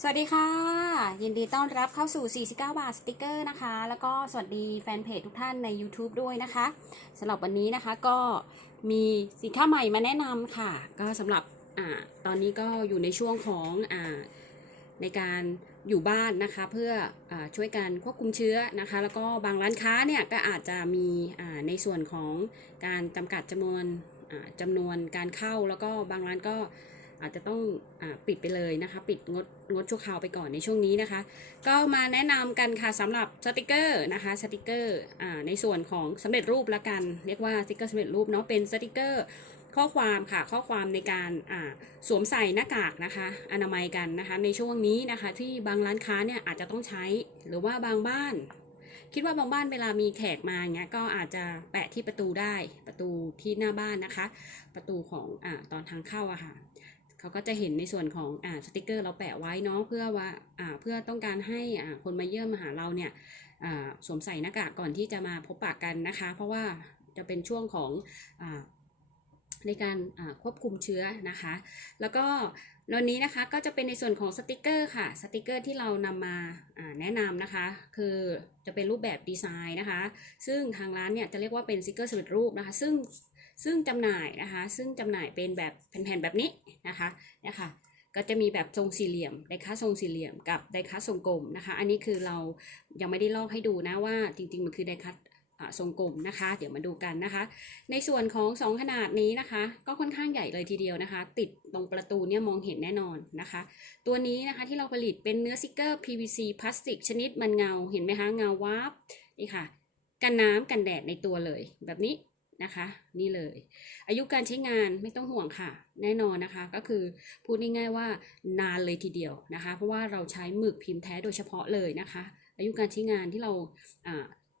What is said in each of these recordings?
สวัสดีค่ะ ยินดีต้อนรับเข้าสู่ 49 บาทสติกเกอร์นะคะ แล้วก็สวัสดีแฟนเพจทุกท่านใน YouTube ด้วยนะคะสำหรับวันนี้นะคะก็มีสินค้าใหม่มาแนะนำค่ะ ก็สำหรับอ่าตอนนี้ก็อยู่ในช่วงของอ่าในการอยู่บ้านนะคะ เพื่ออาช่วยกันควบคุมเชื้อนะคะ แล้วก็บางร้านค้าเนี่ยก็อาจจะมีอ่าในส่วนของการจำกัดจำนวนอ่าจำนวนการเข้าแล้วก็บางร้านก็ อาจจะต้องอปิดไปเลยนะคะ ปิดงดงดชั่วคราวไปก่อนในช่วงนี้นะคะ ก็มาแนะนำกันค่ะสำหรับสติกเกอร์นะคะสติกเกอร์อในส่วนของสำเร็จรูปละกัน เรียกว่าสติกเกอร์สำเร็จรูปเนาะเป็นสติกเกอร์ข้อความค่ะข้อความในการสวมใส่หน้ากากนะคะอนามัยกันนะคะในช่วงนี้นะคะที่บางร้านค้าเนี่ยอาจจะต้องใช้หรือว่าบางบ้าน คิดว่าบางบ้านเวลามีแขกมาเงี้ยก็อาจจะแปะที่ประตูได้ประตูที่หน้าบ้านนะคะ ประตูของอตอนทางเข้าอะค่ะ เขาก็จะเห็นในส่วนของอ่าสติกเกอร์เราแปะไว้เนาะเพื่อว่าอ่าเพื่อต้องการให้อ่าคนมาเยี่ยมมาหาเราเนี่ยอ่าสวมใส่หน้ากากก่อนที่จะมาพบปะกันนะคะ เพราะว่าจะเป็นช่วงของอาในการอ่าควบคุมเชื้อนะคะ แล้วก็วันนี้นะคะก็จะเป็นในส่วนของสติกเกอร์ค่ะ สติกเกอร์ที่เรานำมาอ่าแนะนำนะคะ คือจะเป็นรูปแบบดีไซน์นะคะ ซึ่งทางร้านเนี่ยจะเรียกว่าเป็นสติกเกอร์สำเร็จรูปนะคะ ซึ่ง ซึ่งจำหน่ายนะคะ ซึ่งจำหน่ายเป็นแบบแผ่นๆแบบนี้นะคะเนี่ยค่ะก็จะมีแบบทรงสี่เหลี่ยมไดคัสทรงสี่เหลี่ยมกับไดคัสทรงกลมนะคะ อันนี้คือเรายังไม่ได้ลอกให้ดูนะว่าจริงๆ มันคือไดคัสอ่าทรงกลมนะคะ เดี๋ยวมาดูกันนะคะ ในส่วนของ 2 ขนาดนี้นะคะ ก็ค่อนข้างใหญ่เลยทีเดียวนะคะ ติดตรงประตูเนี่ยมองเห็นแน่นอนนะคะ ตัวนี้นะคะที่เราผลิตเป็นเนื้อสิกเกอร์ PVC พลาสติกชนิดมันเงาเห็นไหมคะเงาวับนี่ค่ะ กันน้ำกันแดดในตัวเลยแบบนี้ นะคะ นี่เลย อายุการใช้งานไม่ต้องห่วงค่ะ แน่นอนนะคะ ก็คือพูดง่ายๆว่านานเลยทีเดียวนะคะ เพราะว่าเราใช้หมึกพิมพ์แท้โดยเฉพาะเลยนะคะ อายุการใช้งานที่เรา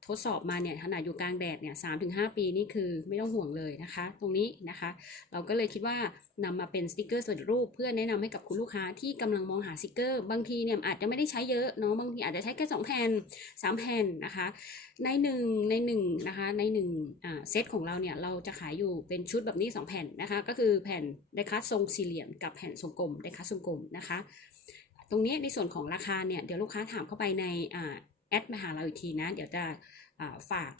ทดสอบมาเนี่ยขนาดอยู่กลางแดดเนี่ยสามถึงห้าปีนี่คือไม่ต้องห่วงเลยนะคะ ตรงนี้นะคะ เราก็เลยคิดว่านำมาเป็นสติกเกอร์สำเร็จรูป เพื่อแนะนำให้กับคุณลูกค้าที่กำลังมองหาสติกเกอร์ บางทีเนี่ยอาจจะไม่ได้ใช้เยอะเนาะบางทีอาจจะใช้แค่สองแผ่นสามแผ่นนะคะ ในหนึ่งในหนึ่งนะคะในหนึ่งอ่าเซตของเราเนี่ยเราจะขายอยู่เป็นชุดแบบนี้2แผ่นนะคะ ก็คือแผ่นไดคัสทรงสี่เหลี่ยมกับแผ่นทรงกลมไดคัสทรงกลมนะคะ ตรงนี้ในส่วนของราคาเนี่ยเดี๋ยวลูกค้าถามเข้าไปในอ่า ดมาหาเราอีกทีนะ เดี๋ยวจะฝาก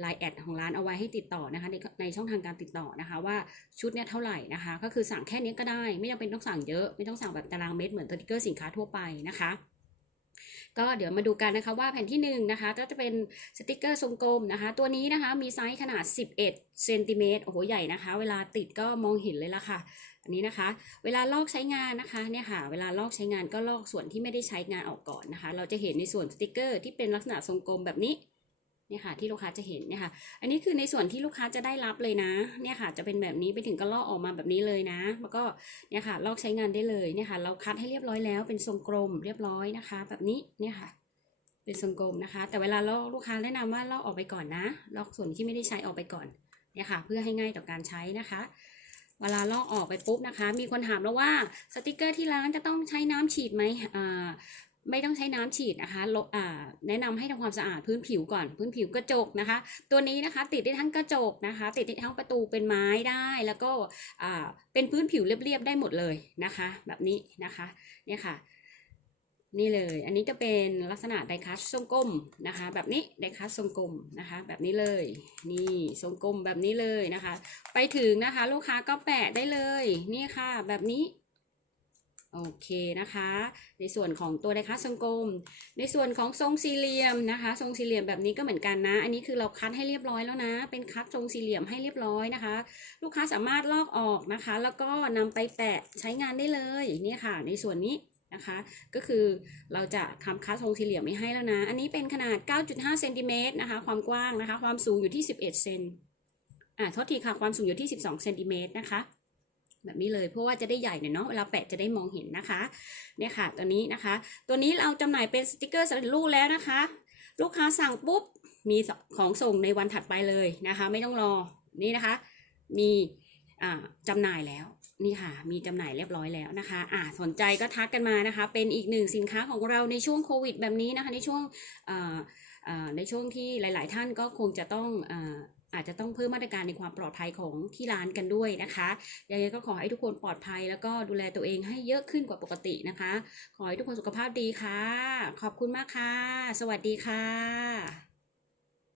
ไลน์แอดของร้านเอาไว้ให้ติดต่อนะคะในในช่องทางการติดต่อนะคะ ว่าชุดเนี่ยเท่าไหร่นะคะ ก็คือสั่งแค่นี้ก็ได้ ไม่จำเป็นต้องสั่งเยอะ ไม่ต้องสั่งแบบตารางเมตรเหมือนสติกเกอร์สินค้าทั่วไปนะคะก็เดี๋ยวมาดูกันนะคะว่าแผ่นที่1นงนะคะก็จะเป็นสติกเกอร์ทรงกลมนะคะ ตัวนี้นะคะมีไซส์ขนาด 11เซนติเมตรโอ้โหใหญ่นะคะ เวลาติดก็มองเห็นเลยละค่ะ อันนี้นะคะ เวลาลอกใช้งานนะคะเนี่ยค่ะ เวลาลอกใช้งานก็ลอกส่วนที่ไม่ได้ใช้งานออกก่อนนะคะ เราจะเห็นในส่วนสติกเกอร์ที่เป็นลักษณะทรงกลมแบบนี้เนี่ยค่ะที่ลูกค้าจะเห็นเนี่ยค่ะ อันนี้คือในส่วนที่ลูกค้าจะได้รับเลยนะ เนี่ยค่ะ จะเป็นแบบนี้ไปถึงก็ลอกออกมาแบบนี้เลยนะ แล้วก็เนี่ยค่ะ ลอกใช้งานได้เลยเนี่ยค่ะ เราคัดให้เรียบร้อยแล้วเป็นทรงกลมเรียบร้อยนะคะ แบบนี้เนี่ยค่ะ เป็นทรงกลมนะคะ แต่เวลาลอกลูกค้าแนะนำว่าลอกออกไปก่อนนะ ลอกส่วนที่ไม่ได้ใช้ออกไปก่อนเนี่ยค่ะ เพื่อให้ง่ายต่อการใช้นะคะ เวลาลอกออกไปปุ๊บนะคะ มีคนถามแล้วว่าสติกเกอร์ที่ร้านจะต้องใช้น้ำฉีดไหมอ่าไม่ต้องใช้น้ำฉีดนะคะลอ่าแนะนำให้ทำความสะอาดพื้นผิวก่อน พื้นผิวกระจกนะคะ ตัวนี้นะคะติดได้ทั้งกระจกนะคะ ติดได้ทั้งประตูเป็นไม้ได้แล้วก็อ่าเป็นพื้นผิวเรียบๆได้หมดเลยนะคะ แบบนี้นะคะเนี่ยค่ะ นี่เลย อันนี้จะเป็นลักษณะไดคัสทรงกลมนะคะ แบบนี้ไดคัสทรงกลมนะคะ แบบนี้เลย นี่ทรงกลมแบบนี้เลยนะคะ ไปถึงนะคะ ลูกค้าก็แปะได้เลย นี่ค่ะ แบบนี้ โอเคนะคะ ในส่วนของตัวไดคัสทรงกลม ในส่วนของทรงสี่เหลี่ยมนะคะ ทรงสี่เหลี่ยมแบบนี้ก็เหมือนกันนะ อันนี้คือเราคัดให้เรียบร้อยแล้วนะ เป็นคัดทรงสี่เหลี่ยมให้เรียบร้อยนะคะ ลูกค้าสามารถลอกออกนะคะ แล้วก็นำไปแปะใช้งานได้เลย นี่ค่ะ ในส่วนนี้ นะคะ ก็คือเราจะทำคัดทรงสี่เหลี่ยมไม่ให้แล้วนะ อันนี้เป็นขนาด 9.5เซนติเมตรนะคะ ความกว้างนะคะ ความสูงอยู่ที่ 11เซนอ่าโทษทีค่ะ ความสูงอยู่ที่ 12เซนติเมตรนะคะ แบบนี้เลย เพราะว่าจะได้ใหญ่หน่อยเนาะ เวลาแปะจะได้มองเห็นนะคะ เนี่ยค่ะ ตัวนี้นะคะ ตัวนี้เราจำหน่ายเป็นสติกเกอร์สำเร็จรูปแล้วนะคะ ลูกค้าสั่งปุ๊บ มีของส่งในวันถัดไปเลยนะคะ ไม่ต้องรอ นี่นะคะ มี จำหน่ายแล้วนี่ค่ะ มีจำหน่ายเรียบร้อยแล้วนะคะอ่าสนใจก็ทักกันมานะคะ เป็นอีกหนึ่งสินค้าของเราในช่วงโควิดแบบนี้นะคะ ในช่วงอ่อในช่วงที่หลาย ๆ ท่านก็คงจะต้องอ่าอาจจะต้องเพิ่มมาตรการในความปลอดภัยของที่ร้านกันด้วยนะคะยังไงก็ขอให้ทุกคนปลอดภัย แล้วก็ดูแลตัวเองให้เยอะขึ้นกว่าปกตินะคะ ขอให้ทุกคนสุขภาพดีค่ะ ขอบคุณมากค่ะ สวัสดีค่ะ